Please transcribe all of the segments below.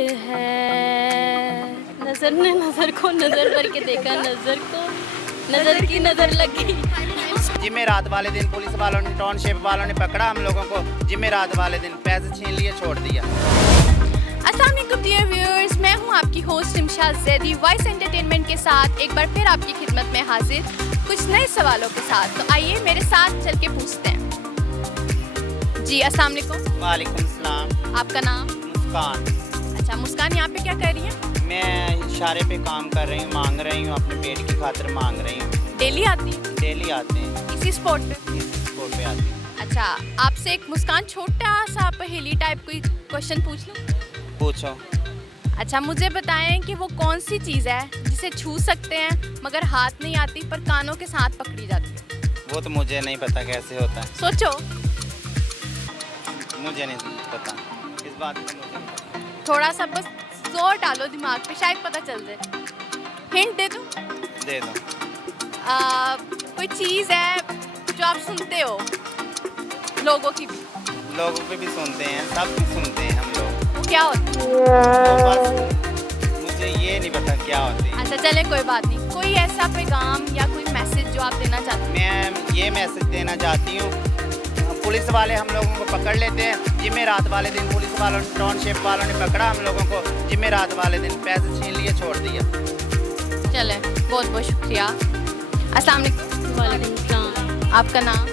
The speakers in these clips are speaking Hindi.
है। नजर ने नजर को नजर भर के देखा, नजर को नजर की नजर लगी। जिमेरात वाले दिन पुलिस वालों ने, टाउनशिप वालों ने पकड़ा हम लोगों को। जिमेरात वाले दिन पैसे छीन लिए, छोड़ दिया। अस्सलाम वालेकुम डियर व्यूअर्स, मैं हूं आपकी होस्ट इमशा जैदी वॉइस एंटरटेनमेंट के साथ एक बार फिर आपकी खिदमत में हाजिर कुछ नए सवालों के साथ। तो आइए मेरे साथ चल के पूछते हैं। जी अस्सलाम वालेकुम। वालेकुम सलाम। आपका नाम? मुस्कान। अच्छा मुस्कान, यहाँ पे क्या कर रही हैं? मैं इशारे पे काम कर रही हूँ, मांग रही हूँ, अपने पेट की खातिर मांग रही हूँ। डेली आती हैं? डेली आते हैं, इसी स्पॉट पे? इस स्पोर्ट पे आते हैं। अच्छा आपसे एक मुस्कान छोटा सा पहेली टाइप कोई क्वेश्चन पूछ लूँ? पूछो। अच्छा मुझे बताएं कि वो कौन सी चीज़ है जिसे छू सकते हैं मगर हाथ नहीं आती पर कानों के साथ पकड़ी जाती है? वो तो मुझे नहीं पता कैसे होता है। सोचो। मुझे नहीं पता इस बात का, मुझे नहीं पता। थोड़ा सा बस जोर डालो दिमाग पे, शायद पता चल जाए। हिंट दे दूं? दे दो। कोई चीज़ है जो आप सुनते हो, लोगों की भी। लोगों के भी सुनते हैं, सब भी सुनते हैं हम लोग। वो क्या होता है? तो बस मुझे ये नहीं पता क्या होती है। अच्छा चले कोई बात नहीं। कोई ऐसा पैगाम या कोई मैसेज जो आप देना चाहते हैं? मैं ये मैसेज देना चाहती हूँ, पुलिस वाले हम लोगों को पकड़ लेते हैं। जिमेरात वाले दिन पुलिस वालों ने, टाउनशिप वालों ने पकड़ा हम लोगों को। जिमेरात वाले दिन पैसे छीन लिए, छोड़ दिया। चले बहुत बहुत शुक्रिया। अस्सलाम वालेकुम। वालेकुम सलाम। आपका नाम?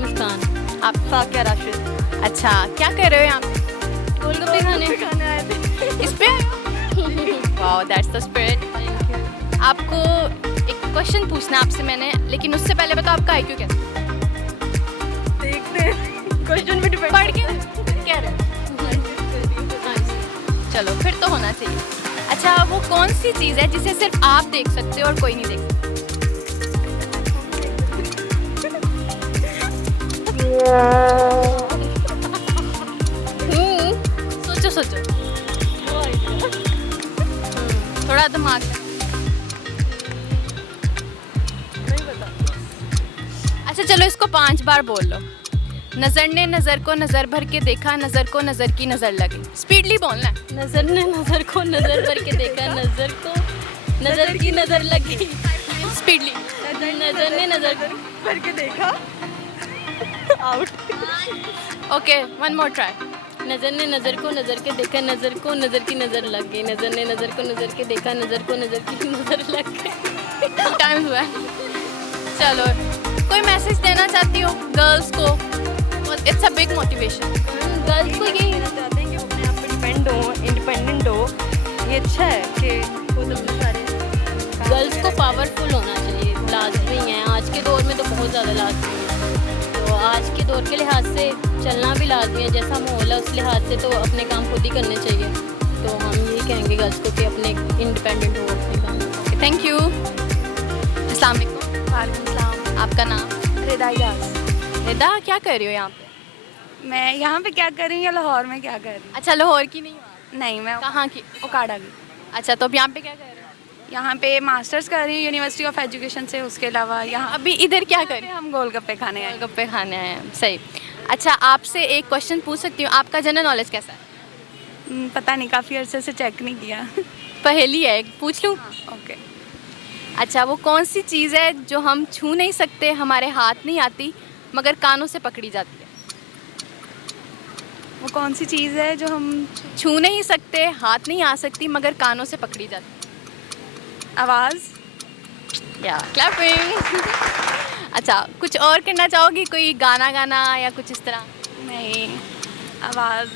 मुस्कान। आप साकिया राशिद। अच्छा क्या कर रहे हो यहाँ पे? गोलगप्पे खाने आए थे। इस पे आए हो? Wow that's the spirit. आपको एक क्वेश्चन पूछना है आपसे मैंने, लेकिन उससे पहले बताओ आपका IQ क्या है? देखते हैं, क्वेश्चन पे डिपेंड। पढ़ के कह रहे हो? चलो फिर तो होना चाहिए। अच्छा वो कौन सी चीज़ है जिसे सिर्फ आप देख सकते हो और कोई नहीं देख सकता? सोचो सोचो। थोड़ा दिमाग है। नहीं पता। अच्छा चलो इसको 5 बार बोल लो। नजर ने नजर को नजर भर के देखा, नजर को नजर की नजर लगी। स्पीडली बोलना है। नजर ने नजर को नजर भर के देखा, नजर को नजर की नजर लगी। स्पीडली। नजर ने नजर भर के देखा, out. Okay one more try. नजर ने नजर को नजर के देखा, नजर को नजर की नजर लग गई। नजर ने नजर को नजर के देखा, नजर को नजर की नजर लग गई। टाइम हुआ है। चलो कोई मैसेज देना चाहती हो गर्ल्स को? It's a big motivation. Girls को यही कहना चाहते हैं कि वो अपने आप पे डिपेंड हो, इंडिपेंडेंट हो। ये अच्छा है कि खुद अपने सारे गर्ल्स को पावरफुल होना चाहिए, लाजमी है। आज के दौर में तो बहुत ज़्यादा लाजमी है। तो आज के दौर के लिहाज से चलना भी लाजमी है, जैसा माहौल है उस लिहाज से तो अपने काम खुद ही करने चाहिए। तो हम यही कहेंगे गर्ल्स को कि अपने इंडिपेंडेंट हो अपने काम। Thank you. अस्सलाम वालेकुम। वालेकुम सलाम। आपका नाम? रिदा इजाज। रिदा क्या कर रही हो यहाँ पे? मैं यहाँ पे क्या कर रही हूँ या लाहौर में क्या कर रही अच्छा लाहौर की नहीं हो आप? हूँ? नहीं, मैं कहाँ की? ओकाड़ा की। अच्छा तो अब यहाँ पे क्या कर रहे हो? यहाँ पे मास्टर्स कर रही हूँ यूनिवर्सिटी ऑफ एजुकेशन से। उसके अलावा यहाँ अभी इधर क्या कर रही हो? हम गोलगप्पे खाने आए। गोलगप्पे खाने आए हैं। सही। अच्छा आपसे एक क्वेश्चन पूछ सकती हूँ? आपका जनरल नॉलेज कैसा है? पता नहीं, काफ़ी अरसे से चेक नहीं किया। पहेली है एक, पूछ लूँ? ओके। अच्छा वो कौन सी चीज़ है जो हम छू नहीं सकते, हमारे हाथ नहीं आती मगर कानों से पकड़ी जाती है? वो कौन सी चीज़ है जो हम छू नहीं सकते, हाथ नहीं आ सकती मगर कानों से पकड़ी जाती आवाज़? है। या क्लैपिंग। अच्छा कुछ और करना चाहोगी? कोई गाना गाना या कुछ इस तरह? नहीं, आवाज़।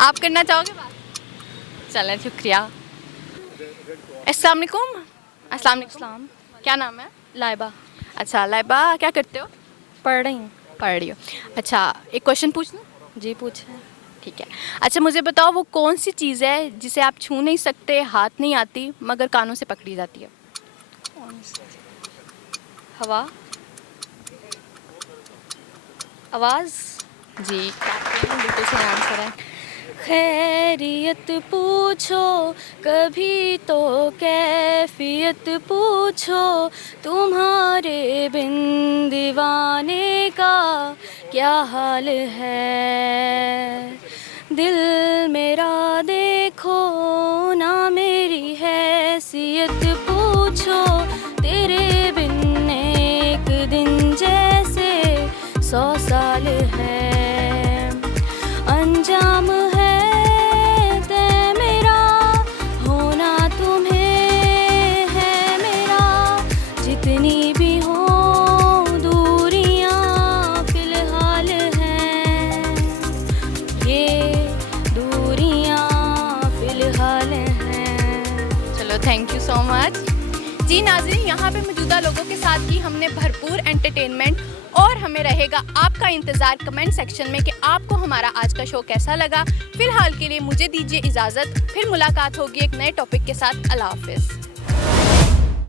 आप करना चाहोगे बात? चलें शुक्रिया। अस्सलाम वालेकुम। अस्सलाम वालेकुम। क्या नाम है? लाइबा। अच्छा लाइबा क्या करते हो? पढ़ रही हूँ। पढ़ रही हो। अच्छा एक क्वेश्चन पूछ लूँ? जी पूछे। ठीक है। अच्छा मुझे बताओ वो कौन सी चीज़ है जिसे आप छू नहीं सकते, हाथ नहीं आती मगर कानों से पकड़ी जाती है? हवा, आवाज़। जी बिल्कुल सही आंसर है। खैरियत पूछो कभी तो कैफियत पूछो, तुम्हारे बिन दीवाने का क्या हाल है। दिल मेरा देखो ना, मेरी हैसियत पूछो, तेरे बिन एक दिन जैसे 100 साल है। अंजाम है तय मेरा, होना तुम्हें है मेरा, जितनी भी हो दूरियां फिलहाल हैं, ये दूरियां फिलहाल हैं। चलो थैंक यू सो मच। जी नाज़रीन, यहाँ पे मौजूदा लोगों के साथ की हमने भरपूर एंटरटेनमेंट, और हमें रहेगा आपका इंतज़ार कमेंट सेक्शन में कि आपको हमारा आज का शो कैसा लगा। फिलहाल के लिए मुझे दीजिए इजाज़त, फिर मुलाकात होगी एक नए टॉपिक के साथ। अल्लाह हाफ़िज़।